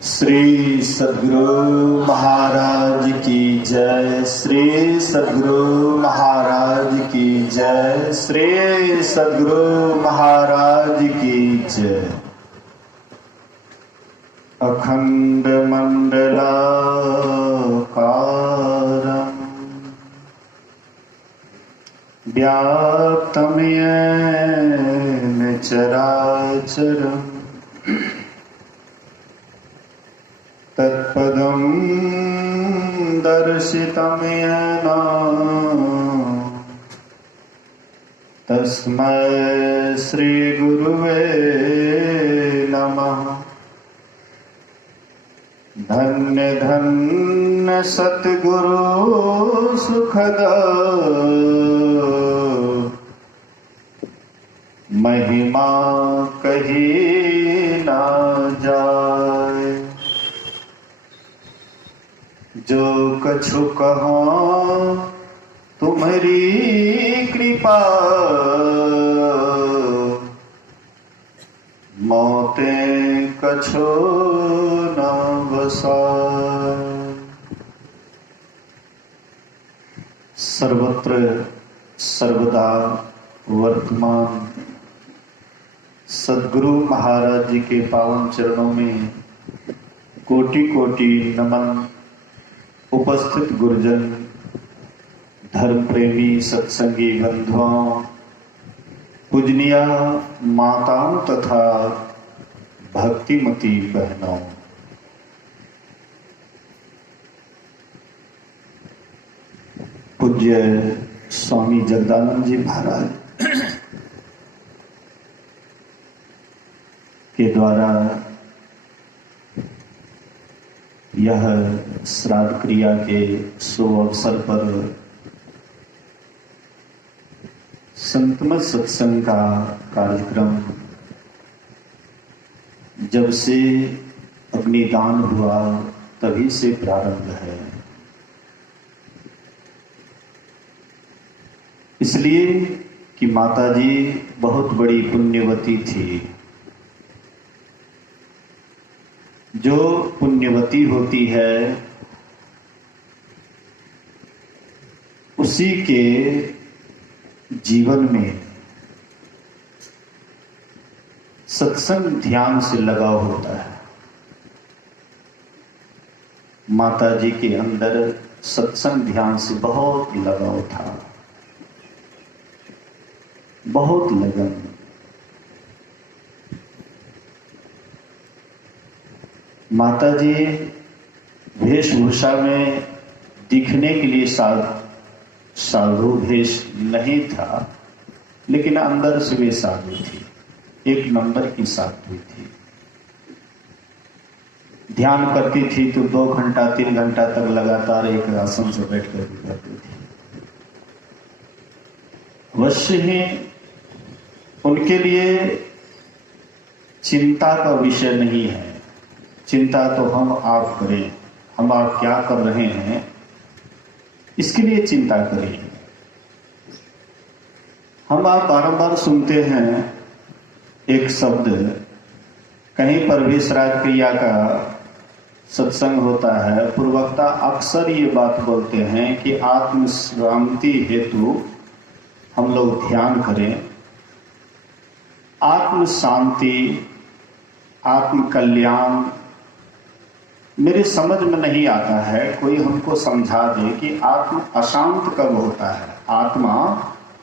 श्री सद्गुरु महाराज की जय। श्री सद्गुरु महाराज की जय। श्री सद्गुरु महाराज की जय। अखंड मंडलाकारं व्याप्तं येन चराचरम् तत्पदं दर्शितं येन तस्मै श्री गुरुवे नमः। धन्य धन्य सतगुरु सुखद महिमा कही ना जाए। जो कछु कहो तुम्हारी कृपा मोते कछु न बसाए। सर्वत्र सर्वदा वर्तमान सद्गुरु महाराज जी के पावन चरणों में कोटि कोटि नमन। उपस्थित गुरुजन, धर्म प्रेमी सत्संगी बंधुओं, पूजनीय माताओं तथा भक्तिमती बहनों, पूज्य स्वामी जगदानंद जी महाराज के द्वारा यह श्राद्ध क्रिया के शुभ अवसर पर संतमत सत्संग का कार्यक्रम जब से अग्निदान हुआ तभी से प्रारंभ है। इसलिए कि माताजी बहुत बड़ी पुण्यवती थी। जो पुण्यवती होती है उसी के जीवन में सत्संग ध्यान से लगाव होता है। माताजी के अंदर सत्संग ध्यान से बहुत लगाव था, बहुत लगन। माताजी वेशभूषा में दिखने के लिए साधु भेष नहीं था, लेकिन अंदर से वे साधु थी। एक नंबर की साधु थी। ध्यान करती थी तो 2 घंटा 3 घंटा तक लगातार एक आसन से बैठकर करती थी। अवश्य ही उनके लिए चिंता का विषय नहीं है। चिंता तो हम आप करें, हम आप क्या कर रहे हैं इसके लिए चिंता करें। हम आप बारंबार सुनते हैं एक शब्द, कहीं पर भी श्राद्ध क्रिया का सत्संग होता है, पूर्वक्ता अक्सर ये बात बोलते हैं कि आत्म शांति हेतु हम लोग ध्यान करें। आत्म शांति, आत्म कल्याण मेरे समझ में नहीं आता है। कोई हमको समझा दे कि आत्मा अशांत कब होता है, आत्मा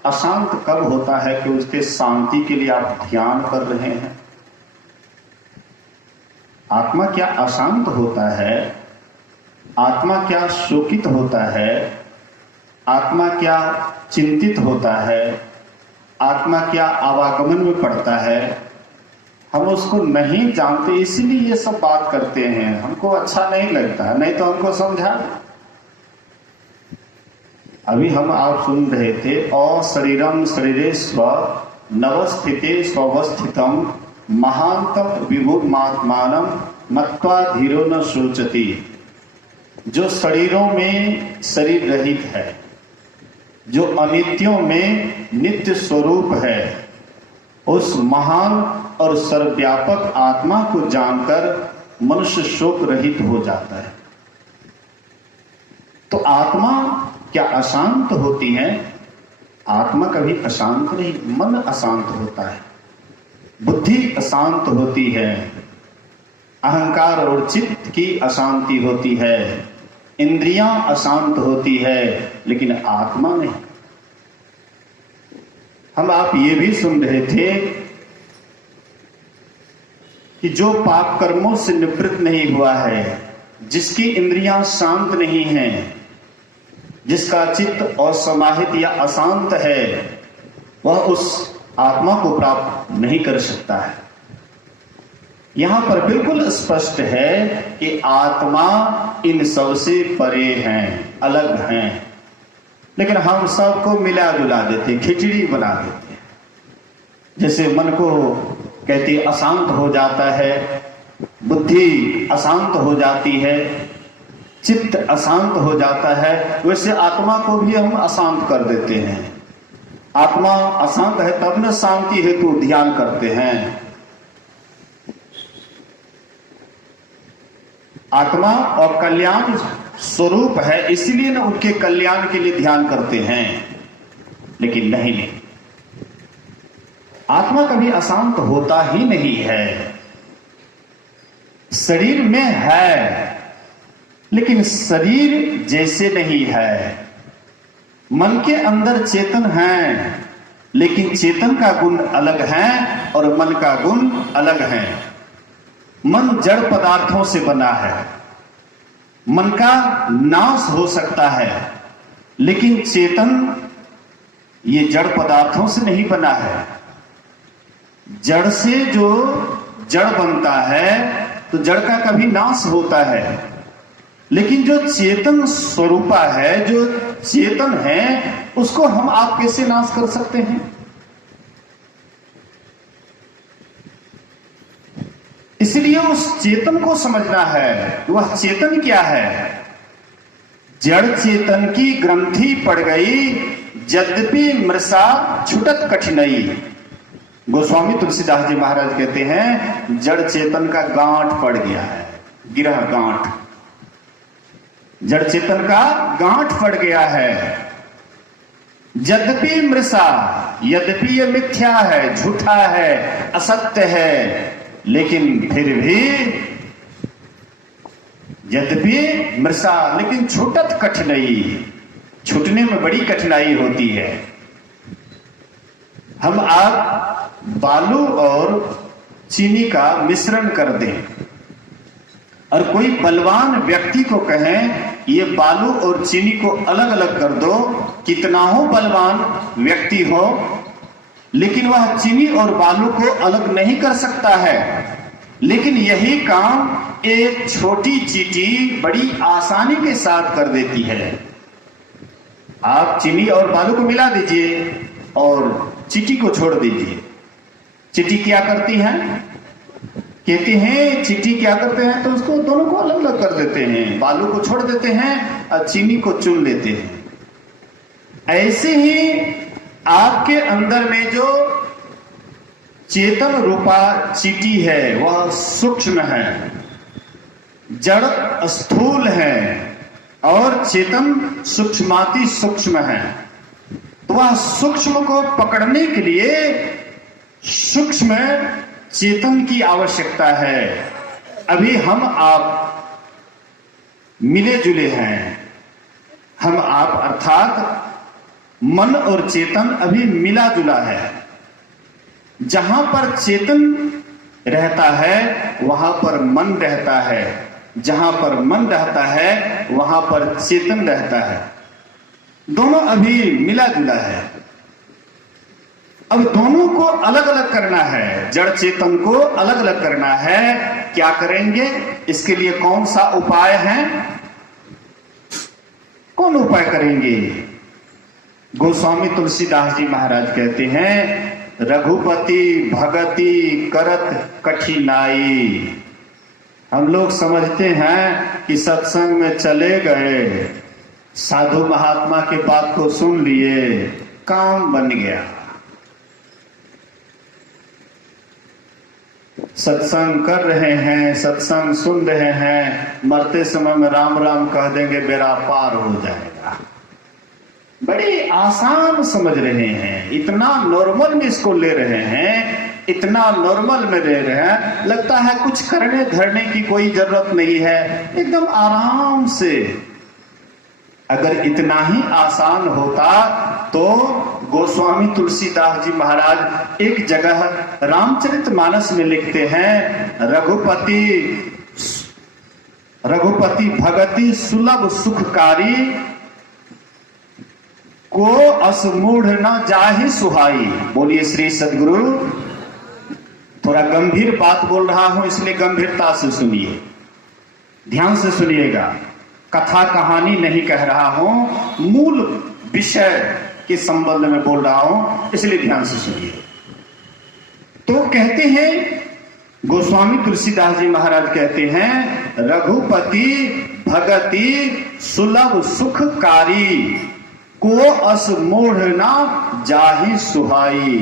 अशांत कब होता है कि उसके शांति के लिए आप ध्यान कर रहे हैं। आत्मा क्या अशांत होता है? आत्मा क्या शोकित होता है? आत्मा क्या चिंतित होता है? आत्मा क्या आवागमन में पड़ता है? हम उसको नहीं जानते, इसीलिए ये सब बात करते हैं। हमको अच्छा नहीं लगता, नहीं तो हमको समझा। अभी हम आप सुन रहे थे, और शरीरम शरीरे स्व नवस्थिते स्वस्थितम महांतम विभुमात्मानम मत्वा धीरो न शोचति। जो शरीरों में शरीर रहित है, जो अनित्यों में नित्य स्वरूप है, उस महान और सर्वव्यापक आत्मा को जानकर मनुष्य शोक रहित हो जाता है। तो आत्मा क्या अशांत होती है? आत्मा कभी अशांत नहीं, मन अशांत होता है, बुद्धि अशांत होती है, अहंकार और चित्त की अशांति होती है, इंद्रियां अशांत होती है, लेकिन आत्मा नहीं। हम आप ये भी सुन रहे थे कि जो पाप कर्मों से निवृत्त नहीं हुआ है, जिसकी इंद्रियां शांत नहीं हैं, जिसका चित्त असमाहित या अशांत है, वह उस आत्मा को प्राप्त नहीं कर सकता है। यहां पर बिल्कुल स्पष्ट है कि आत्मा इन सबसे परे हैं, अलग हैं, लेकिन हम सबको मिला जुला देते, खिचड़ी बना देते हैं। जैसे मन को कहते अशांत हो जाता है, बुद्धि अशांत हो जाती है, चित्त अशांत हो जाता है, वैसे आत्मा को भी हम अशांत कर देते हैं। आत्मा अशांत है तब न शांति हेतु ध्यान करते हैं। आत्मा और कल्याण स्वरूप है, इसलिए न उनके कल्याण के लिए ध्यान करते हैं, लेकिन नहीं, आत्मा कभी अशांत होता ही नहीं है। शरीर में है, लेकिन शरीर जैसे नहीं है। मन के अंदर चेतन है, लेकिन चेतन का गुण अलग है और मन का गुण अलग है। मन जड़ पदार्थों से बना है, मन का नाश हो सकता है, लेकिन चेतन ये जड़ पदार्थों से नहीं बना है। जड़ से जो जड़ बनता है तो जड़ का कभी नाश होता है, लेकिन जो चेतन स्वरूपा है, जो चेतन है, उसको हम आप कैसे नाश कर सकते हैं? इसलिए उस चेतन को समझना है। वह चेतन क्या है? जड़ चेतन की ग्रंथि पड़ गई, यद्यपि मृषा छुटत कठिनाई। गोस्वामी तुलसीदास जी महाराज कहते हैं जड़ चेतन का गांठ पड़ गया है, गिरह गांठ, जड़ चेतन का गांठ पड़ गया है। यद्यपि मृषा, यद्यपि ये मिथ्या है, झूठा है, असत्य है, लेकिन फिर भी यद्यपि मृषा, लेकिन छूटत कठिनाई, छूटने में बड़ी कठिनाई होती है। हम आप बालू और चीनी का मिश्रण कर दें और कोई बलवान व्यक्ति को कहें ये बालू और चीनी को अलग अलग कर दो, कितना हो बलवान व्यक्ति हो, लेकिन वह चीनी और बालू को अलग नहीं कर सकता है। लेकिन यही काम एक छोटी चींटी बड़ी आसानी के साथ कर देती है। आप चीनी और बालू को मिला दीजिए और चींटी को छोड़ दीजिए। चींटी क्या करती है? कहते हैं चींटी क्या करते हैं तो उसको दोनों को अलग अलग कर देते हैं, बालू को छोड़ देते हैं और चीनी को चुन लेते हैं। ऐसे ही आपके अंदर में जो चेतन रूपा चींटी है वह सूक्ष्म है, जड़ स्थूल है और चेतन सूक्ष्माति सूक्ष्म है। तो वह सूक्ष्म को पकड़ने के लिए सूक्ष्म चेतन की आवश्यकता है। अभी हम आप मिले जुले हैं, हम आप अर्थात मन और चेतन अभी मिला जुला है। जहां पर चेतन रहता है वहां पर मन रहता है, जहां पर मन रहता है वहां पर चेतन रहता है। दोनों अभी मिला जुला है। अब दोनों को अलग अलग करना है, जड़ चेतन को अलग अलग करना है। क्या करेंगे? इसके लिए कौन सा उपाय है? कौन उपाय करेंगे? गोस्वामी तुलसीदास जी महाराज कहते हैं रघुपति भगति करत कठिनाई। हम लोग समझते हैं कि सत्संग में चले गए, साधु महात्मा के बात को सुन लिए, काम बन गया। सत्संग कर रहे हैं, सत्संग सुन रहे हैं, मरते समय में राम राम कह देंगे बेड़ा पार हो जाएगा। बड़े आसान समझ रहे हैं, इतना नॉर्मल में इसको ले रहे हैं, इतना नॉर्मल में ले रहे हैं, लगता है कुछ करने धरने की कोई जरूरत नहीं है, एकदम आराम से। अगर इतना ही आसान होता तो गोस्वामी तुलसीदास जी महाराज एक जगह रामचरितमानस में लिखते हैं, रघुपति भगति सुलभ सुखकारी, को असमूढ़ न जाहि सुहाई। बोलिए श्री सद्गुरु। थोड़ा गंभीर बात बोल रहा हूं, इसलिए गंभीरता से सुनिए, ध्यान से सुनिएगा। कथा कहानी नहीं कह रहा हूं, मूल विषय के संबंध में बोल रहा हूं, इसलिए ध्यान से सुनिए। तो कहते हैं गोस्वामी तुलसीदास जी महाराज कहते हैं, रघुपति भगति सुलभ सुखकारी, को असमूढ़ ना जाहि सुहाई।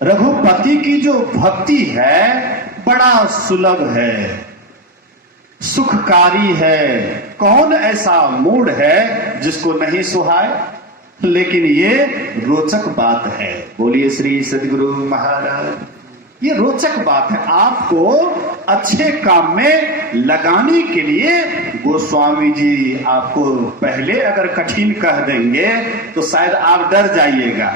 रघुपति की जो भक्ति है बड़ा सुलभ है, सुखकारी है। कौन ऐसा मूढ़ है जिसको नहीं सुहाए? लेकिन ये रोचक बात है। बोलिए श्री सद्गुरु महाराज। ये रोचक बात है, आपको अच्छे काम में लगाने के लिए गोस्वामी जी आपको पहले अगर कठिन कह देंगे तो शायद आप डर जाइएगा,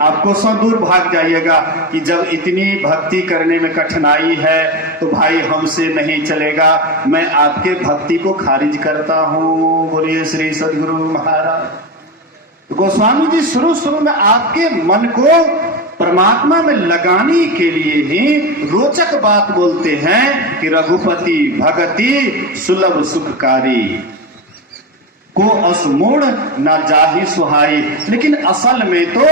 आपको सौ दूर भाग जाइएगा कि जब इतनी भक्ति करने में कठिनाई है तो भाई हमसे नहीं चलेगा, मैं आपके भक्ति को खारिज करता हूं। बोलिए श्री सद्गुरु महाराज। गोस्वामी जी शुरू में आपके मन को परमात्मा में लगाने के लिए ही रोचक बात बोलते हैं कि रघुपति भगति सुलभ सुखकारी, को असमूढ़ न जाहि सुहाई। लेकिन असल में तो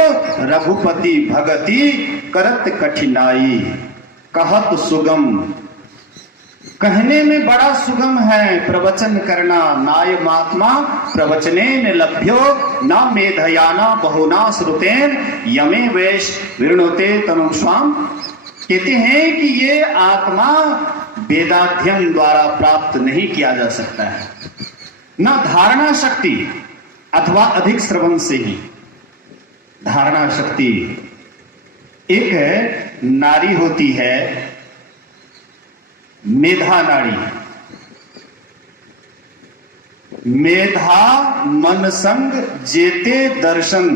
रघुपति भगति करत कठिनाई, कहत सुगम। कहने में बड़ा सुगम है, प्रवचन करना नाय महात्मा प्रवचने न लभ्यो न मेधयाना बहुना श्रुतेन यमे वेश विरणोते तनुष्वाम। कहते हैं कि ये आत्मा वेदाध्ययन द्वारा प्राप्त नहीं किया जा सकता है, न धारणा शक्ति अथवा अधिक श्रवण से ही। धारणा शक्ति, एक नारी होती है मेधा नाड़ी, मेधा मन संग जेते दर्शन।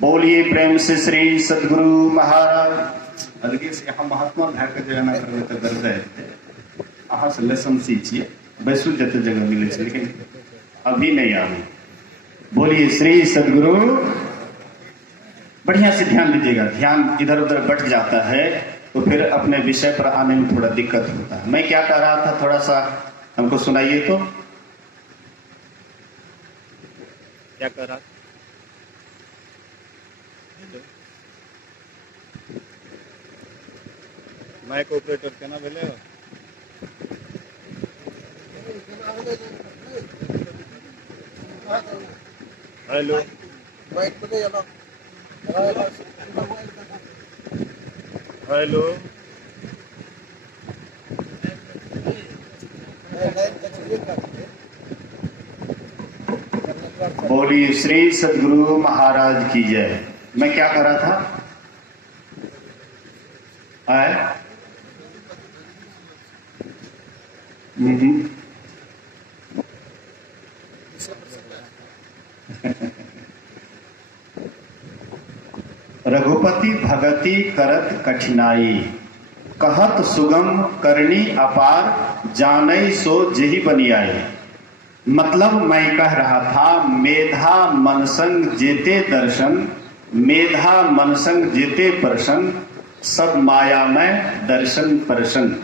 बोलिए प्रेम से श्री सद्गुरु महाराज। अलगे से यहाँ महात्मा भाग जगह करवे तो कर जाए, अहाँ से लेसन सीखिए, बैसु जते जगह मिले से, लेकिन अभी नहीं आवे। बोलिए श्री सद्गुरु। बढ़िया से ध्यान दीजिएगा, ध्यान इधर उधर बट जाता है तो फिर अपने विषय पर आने में थोड़ा दिक्कत होता है। मैं क्या कह रहा था, थोड़ा सा हमको सुनाइए तो। क्या कह रहा? माइक ऑपरेटर के ना बोले। हेलो, हेलो, बोलिए श्री सद्गुरु महाराज की जय। मैं क्या कर रहा था? रघुपति भगति करत कठिनाई, कहत सुगम करनी अपार, जानई सो जेहि बनी आई। मतलब मैं कह रहा था, मेधा मनसंग जेते दर्शन, मेधा मनसंग जेते परसन, सब माया में दर्शन परसन।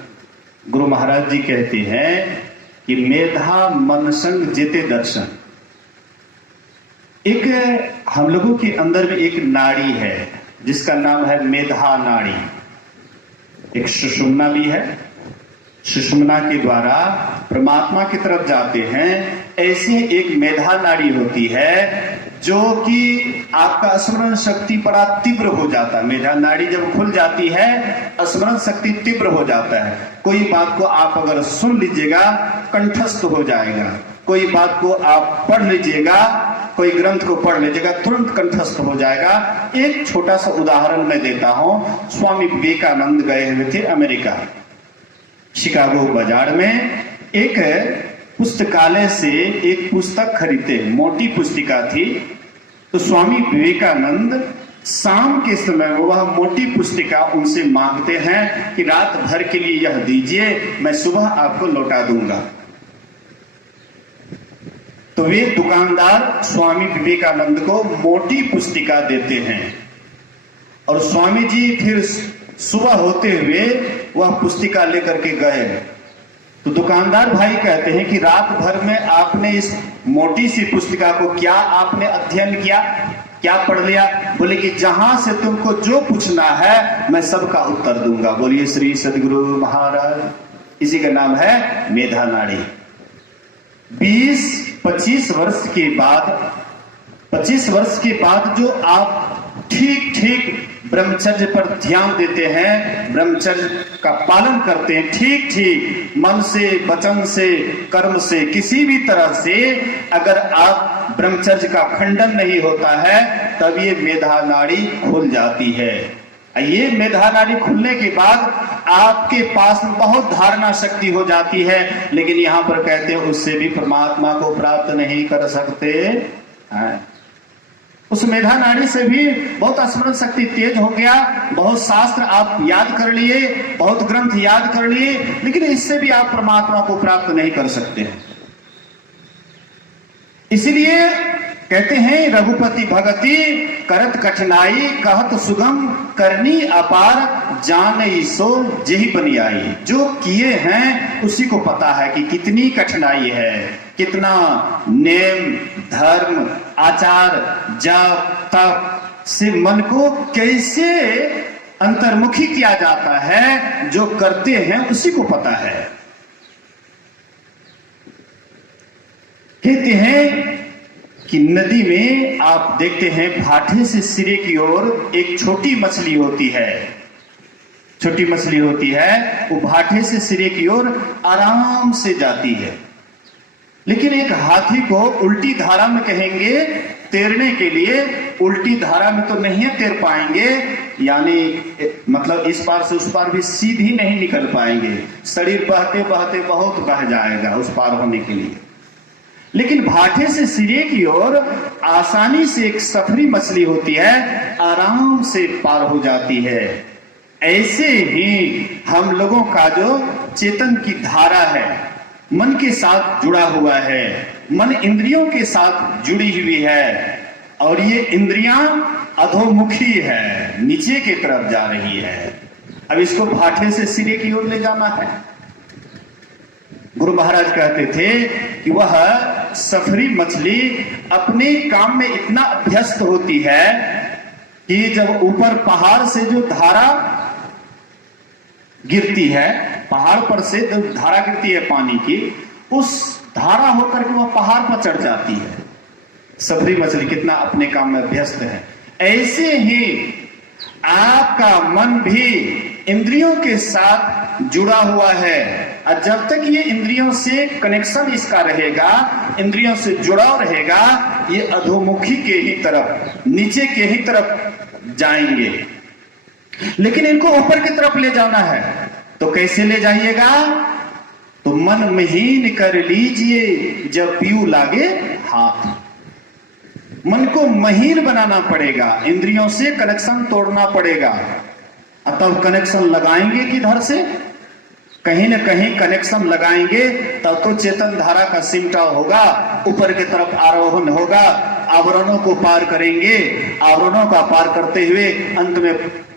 गुरु महाराज जी कहते हैं कि मेधा मनसंग जेते दर्शन। एक हम लोगों के अंदर में एक नाड़ी है जिसका नाम है मेधा नाड़ी। एक सुषुम्ना भी है, सुषुम्ना के द्वारा परमात्मा की तरफ जाते हैं। ऐसी एक मेधा नाड़ी होती है जो कि आपका स्मरण शक्ति बड़ा तीव्र हो जाता है। मेधा नाड़ी जब खुल जाती है, स्मरण शक्ति तीव्र हो जाता है। कोई बात को आप अगर सुन लीजिएगा, कंठस्थ हो जाएगा। कोई बात को आप पढ़ लीजिएगा, कोई ग्रंथ को पढ़ लीजिएगा, तुरंत कंठस्थ हो जाएगा। एक छोटा सा उदाहरण मैं देता हूं। स्वामी विवेकानंद गए हुए थे अमेरिका, शिकागो बाजार में। एक पुस्तकालय से एक पुस्तक खरीदते, मोटी पुस्तिका थी। तो स्वामी विवेकानंद शाम के समय वह मोटी पुस्तिका उनसे मांगते हैं कि रात भर के लिए यह दीजिए, मैं सुबह आपको लौटा दूंगा। तो वे दुकानदार स्वामी विवेकानंद को मोटी पुस्तिका देते हैं और स्वामी जी फिर सुबह होते हुए वह पुस्तिका लेकर के गए। तो दुकानदार भाई कहते हैं कि रात भर में आपने इस मोटी सी पुस्तिका को क्या आपने अध्ययन किया, क्या पढ़ लिया? बोले कि जहां से तुमको जो पूछना है मैं सबका उत्तर दूंगा। बोलिए श्री सदगुरु महाराज। इसी का नाम है मेधा नाड़ी। 20-25 वर्ष के बाद, 25 वर्ष के बाद जो आप ठीक ठीक ब्रह्मचर्य पर ध्यान देते हैं, ब्रह्मचर्य का पालन करते हैं, ठीक ठीक मन से, वचन से, कर्म से, किसी भी तरह से अगर आप ब्रह्मचर्य का खंडन नहीं होता है, तब ये मेधा नाड़ी खुल जाती है। ये मेधा नाड़ी खुलने के बाद आपके पास बहुत धारणा शक्ति हो जाती है। लेकिन यहां पर कहते हैं उससे भी परमात्मा को प्राप्त नहीं कर सकते हैं। उस मेधा नाड़ी से भी बहुत स्मरण शक्ति तेज हो गया, बहुत शास्त्र आप याद कर लिए, बहुत ग्रंथ याद कर लिए, लेकिन इससे भी आप परमात्मा को प्राप्त नहीं कर सकते हैं। इसलिए कहते हैं रघुपति भगति करत कठिनाई, कहत सुगम करनी अपार, जान सो जेहि बनी आई। जो किए हैं उसी को पता है कि कितनी कठिनाई है, कितना नेम धर्म आचार जप तप से मन को कैसे अंतर्मुखी किया जाता है। जो करते हैं उसी को पता है। कहते हैं कि नदी में आप देखते हैं भाटे से सिरे की ओर एक छोटी मछली होती है, छोटी मछली होती है, वो भाटे से सिरे की ओर आराम से जाती है। लेकिन एक हाथी को उल्टी धारा में कहेंगे तैरने के लिए, उल्टी धारा में तो नहीं तैर पाएंगे, यानी मतलब इस पार से उस पार भी सीधी नहीं निकल पाएंगे, शरीर बहते बहते बहुत बह जाएगा उस पार होने के लिए। लेकिन भाटे से सिरे की ओर आसानी से एक सफरी मछली होती है, आराम से पार हो जाती है। ऐसे ही हम लोगों का जो चेतन की धारा है, मन के साथ जुड़ा हुआ है, मन इंद्रियों के साथ जुड़ी हुई है, और ये इंद्रियां अधोमुखी है, नीचे की तरफ जा रही है। अब इसको भाटे से सिरे की ओर ले जाना है। गुरु महाराज कहते थे कि वह सफरी मछली अपने काम में इतना अभ्यस्त होती है कि जब ऊपर पहाड़ से जो धारा गिरती है, पहाड़ पर से जो धारा गिरती है पानी की, उस धारा होकर के वह पहाड़ पर चढ़ जाती है। सफरी मछली कितना अपने काम में अभ्यस्त है। ऐसे ही आपका मन भी इंद्रियों के साथ जुड़ा हुआ है, और जब तक ये इंद्रियों से कनेक्शन इसका रहेगा, इंद्रियों से जुड़ाव रहेगा, ये अधोमुखी के ही तरफ, नीचे के ही तरफ जाएंगे। लेकिन इनको ऊपर की तरफ ले जाना है, तो कैसे ले जाइएगा? तो मन महीन कर लीजिए जब पीऊ लागे हाथ। मन को महीन बनाना पड़ेगा, इंद्रियों से कनेक्शन तोड़ना पड़ेगा। तब कनेक्शन लगाएंगे किधर से? कहीं न कहीं कनेक्शन लगाएंगे, तब तो चेतन धारा का सिमटाव होगा, ऊपर की तरफ आरोहण होगा, आवरणों को पार करेंगे, आवरणों का पार करते हुए अंत में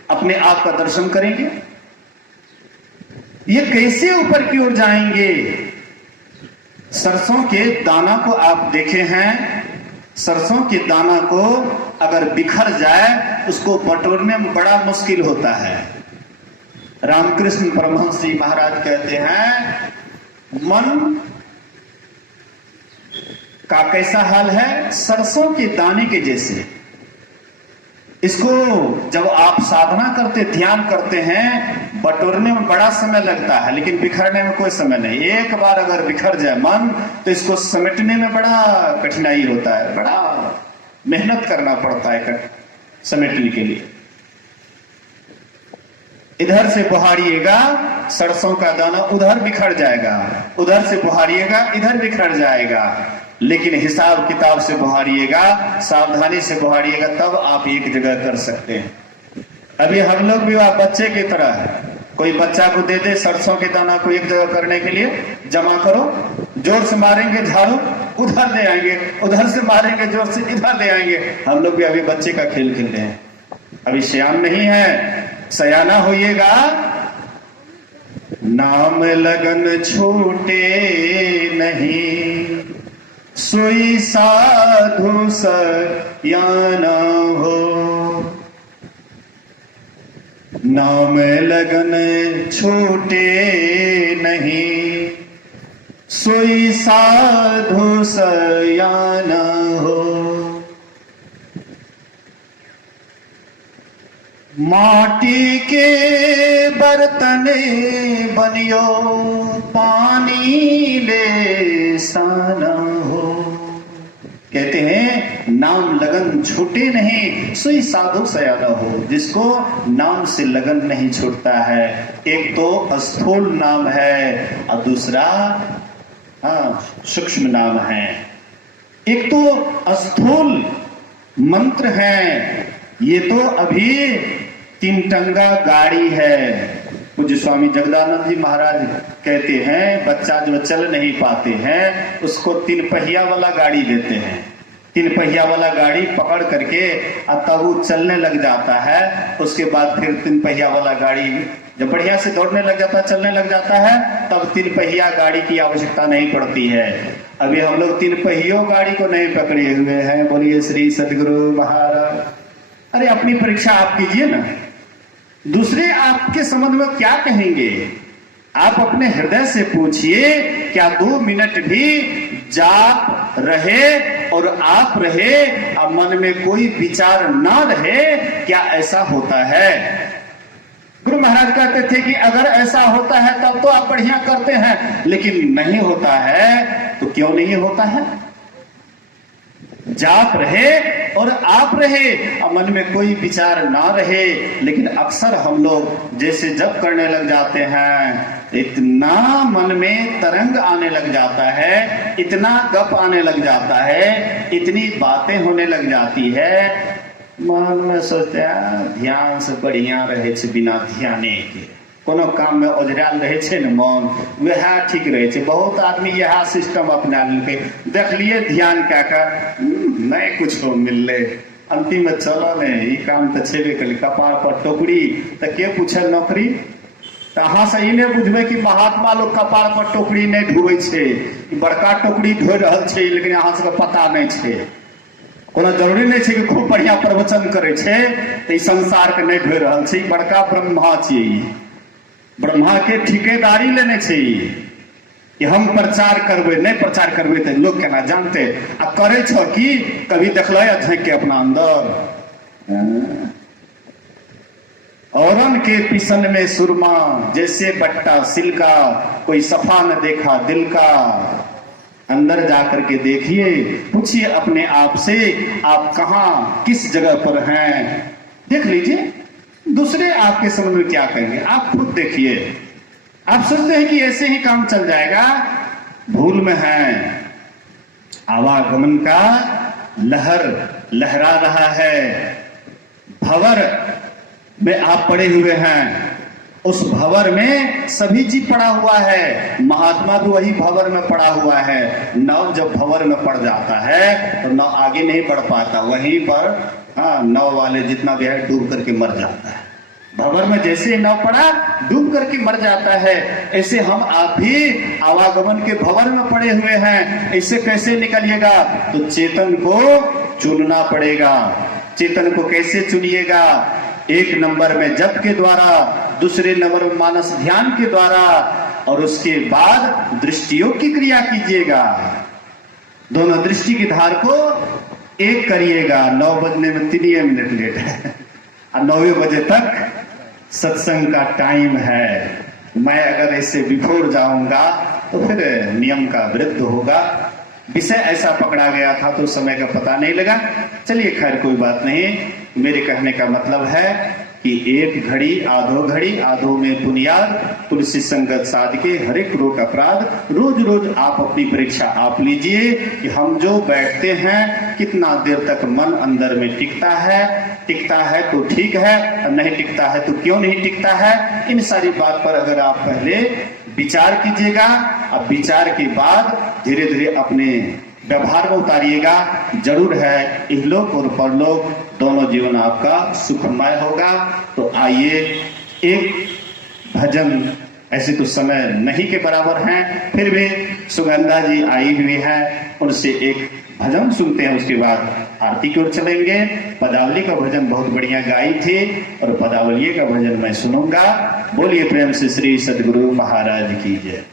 अपने आप का दर्शन करेंगे। ये कैसे ऊपर की ओर जाएंगे? सरसों के दाना को आप देखे हैं, सरसों के दाना को अगर बिखर जाए उसको बटोरने में बड़ा मुश्किल होता है। रामकृष्ण परमहंस जी महाराज कहते हैं, मन का कैसा हाल है? सरसों के दाने के जैसे। इसको जब आप साधना करते, ध्यान करते हैं, बटोरने में बड़ा समय लगता है, लेकिन बिखरने में कोई समय नहीं। एक बार अगर बिखर जाए मन, तो इसको समेटने में बड़ा कठिनाई होता है, बड़ा मेहनत करना पड़ता है समेटने के लिए। इधर से बुहारिएगा, सरसों का दाना उधर बिखर जाएगा, उधर से बुहारिएगा, इधर बिखर जाएगा। लेकिन हिसाब किताब से बुहारिएगा, सावधानी से बुहारिएगा, तब आप एक जगह कर सकते हैं। अभी हम लोग भी बच्चे की तरह है, कोई बच्चा को दे दे सरसों के दाना को एक जगह करने के लिए, जमा करो, जोर से मारेंगे झाड़ू, उधर ले आएंगे, उधर से मारेंगे जोर से, इधर ले आएंगे। हम लोग भी अभी बच्चे का खेल खेल रहे हैं, अभी सयान नहीं है। सयाना होइएगा, नाम लगन छूटे नहीं, सोई साधु सयाना हो। नाम लगन छूटे नहीं, सोई साधु सयाना हो। माटी के बर्तन बनियो, पानी ले साना हो। कहते हैं नाम लगन छूटे नहीं, सोई साधु सयाना हो। जिसको नाम से लगन नहीं छूटता है, एक तो स्थूल नाम है और दूसरा सूक्ष्म नाम है। एक तो स्थूल मंत्र है, ये तो अभी 3 टंगा गाड़ी है। पूज्य स्वामी जगदानंद जी महाराज कहते हैं, बच्चा जो चल नहीं पाते हैं उसको 3 पहिया वाला गाड़ी देते हैं। 3 पहिया वाला गाड़ी पकड़ करके तब वो चलने लग जाता है। उसके बाद फिर 3 पहिया वाला गाड़ी जब बढ़िया से दौड़ने लग जाता है, चलने लग जाता है, तब 3 पहिया गाड़ी की आवश्यकता नहीं पड़ती है। अभी हम लोग 3 पहियों गाड़ी को नहीं पकड़े हुए हैं। बोलिए श्री सदगुरु महाराज। अरे अपनी परीक्षा आप कीजिए ना, दूसरे आपके संबंध में क्या कहेंगे? आप अपने हृदय से पूछिए, क्या 2 मिनट भी जाप रहे और आप रहे और मन में कोई विचार ना रहे, क्या ऐसा होता है? गुरु महाराज कहते थे कि अगर ऐसा होता है तब तो आप बढ़िया करते हैं, लेकिन नहीं होता है तो क्यों नहीं होता है? जाप रहे और आप रहे और मन में कोई विचार ना रहे, लेकिन अक्सर हम लोग जैसे जप करने लग जाते हैं, इतना मन में तरंग आने लग जाता है, इतना गप आने लग जाता है, इतनी बातें होने लग जाती है, मन में सोचते हैं ध्यान से बढ़िया रहे छे, बिना ध्याने के कोनो काम में ओझराल रहे छे न मन, वह ठीक रहे छे। बहुत आदमी यह सिस्टम अपना लेके देख लिए, ध्यान क्या कर नहीं कुछ हो मिलले, अंतिम में चलो ने ई काम तो छेबे कल, कपार पर टोकरी तो के पूछे नौकरी। तो अहाँ से ई नहीं बुझबे कि महात्मा लोग कपार पर टोकरी नहीं ढोवे छे, बड़का टोकरी ढो रहल छे, लेकिन अहाँ सबके पता नहीं छे। कोनो जरूरी नहीं छे कि खूब बढ़िया प्रवचन करे छे तो ई संसार के नहीं ढो रहल छे। बड़का ब्रह्मा छिए, ब्रह्मा के ठेकेदारी लेने छे कि हम प्रचार करबे, नहीं प्रचार करबे तो लोग केना जानते। आ करे छो कि कभी देखल झाँक के अपना अंदर, औरन के पिसन में सुरमा जैसे बट्टा सिल्का, कोई सफा न देखा दिल का। अंदर जाकर के देखिए, पूछिए अपने आप से, आप कहाँ किस जगह पर हैं, देख लीजिए। दूसरे आपके समझ में क्या कहेंगे, आप खुद देखिए। आप सोचते हैं कि ऐसे ही काम चल जाएगा, भूल में है। आवागमन का लहर लहरा रहा है, भंवर में आप पड़े हुए हैं, उस भंवर में सभी जीव पड़ा हुआ है। महात्मा भी वही भंवर में पड़ा हुआ है। नाव जब भंवर में पड़ जाता है तो नाव आगे नहीं बढ़ पाता, वहीं पर नाव वाले जितना भी है डूब करके मर जाता है। भंवर में जैसे नाव पड़ा डूब करके मर जाता है, ऐसे हम आप भी आवागमन के भंवर में पड़े हुए हैं। इससे कैसे निकलिएगा? तो चेतन को चुनना पड़ेगा। चेतन को कैसे चुनिएगा? 1 नंबर में जप के द्वारा, दूसरे नंबर में मानस ध्यान के द्वारा, और उसके बाद दृष्टियोग की क्रिया कीजिएगा। दोनों दृष्टि की धार को एक करिएगा। 9 बजने में 3 मिनट लेट है और 9 बजे तक सत्संग का टाइम है। मैं अगर ऐसे बिफोर जाऊंगा तो फिर नियम का विरुद्ध होगा। विषय ऐसा पकड़ा गया था तो समय का पता नहीं लगा। चलिए खैर कोई बात नहीं। मेरे कहने का मतलब है कि एक घड़ी आधो में बुनियाद, तुलसी संगत साध के हर एक रोग अपराध। रोज रोज आप अपनी परीक्षा आप लीजिए कि हम जो बैठते हैं कितना देर तक मन अंदर में टिकता है तो ठीक है, और नहीं टिकता है तो क्यों नहीं टिकता है। इन सारी बात पर अगर आप पहले विचार कीजिएगा, अब विचार के बाद धीरे धीरे अपने व्यवहार में उतारिएगा। जरूर है इहलोक और परलोक दोनों जीवन आपका सुखमय होगा। तो आइए एक भजन, ऐसे तो समय नहीं के बराबर हैं, फिर भी सुगंधा जी आई हुई है, उनसे एक भजन सुनते हैं, उसके बाद आरती की ओर चलेंगे। पदावली का भजन बहुत बढ़िया गाई थी और पदावली का भजन मैं सुनूंगा। बोलिए प्रेम से श्री सदगुरु महाराज की जय।